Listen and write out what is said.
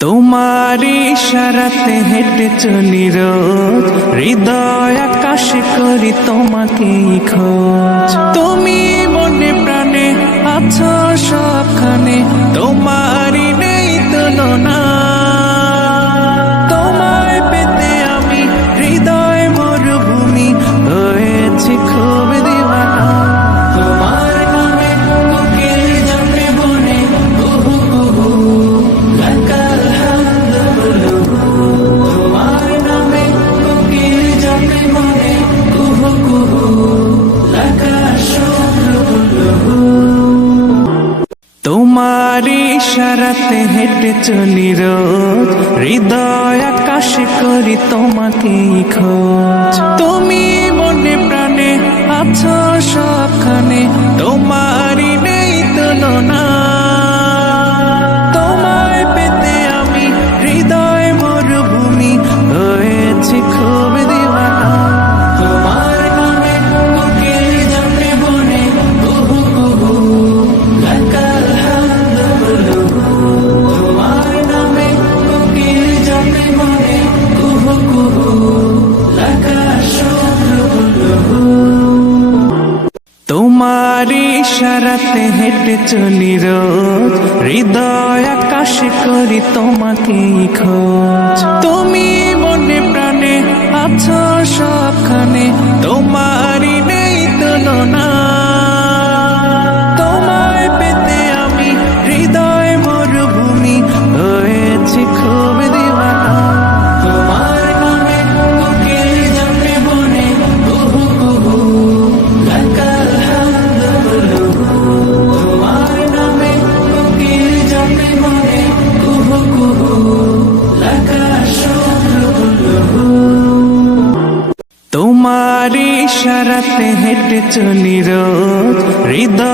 তোমার ইশারাতে হেঁটে চলি রোজ, হৃদয় আকাশে করি তোমাকেই খোঁজ। তুমি মনে প্রাণে আছো সবখানে, তোমারই নেই তুলনা। তোমায় পেতে আমি হৃদয় মরুভূমি হয়েছি খুব দিওয়ানা। তোমার নামে কোকিল জন্মে বনে, কুহু কুহু লাকাল হামদু বুলবুল। তোমার নামে কোকিল জন্মে বনে, কুহু কুহু লাকাল শুকর বুলবুল। তোমার ইশারাতে হেঁটে চলি রোজ, হৃদয় আকাশে করি তোমাকেই খোঁজ। তুমি মনে প্রাণে আছো সবখানে, তোমারই নেই তুলনা। তোমায় পেতে আমি হৃদয় মরুভূমি হয়েছি খুব দিওয়ানা। তোমার নামে কোকিল জন্মে বনে, কুহু কুহু লাকাল হামদু বুলবুল। তোমার নামে কোকিল জন্মে বনে, কুহু কুহু লাকাল শুকর বুলবুল। তোমার ইশারাতে হেঁটে চলি রোজ, হৃদয় আকাশে করি তোমাকেই খোঁজ। তুমি মনে প্রাণে আছো সবখানে, তোমারই নেই তুলনা। তোমায় পেতে আমি হৃদয় মরুভূমি হয়েছি খুব দিওয়ানা। তোমার নামে কোকিল জন্মে বনে, কুহু কুহু লাকাল হামদু বুলবুল। তোমার নামে কোকিল জন্মে বনে, কুহু কুহু লাকাল শুকর বুলবুল। তোমার ইশারাতে হেঁটে চলি রোজ, হৃদয়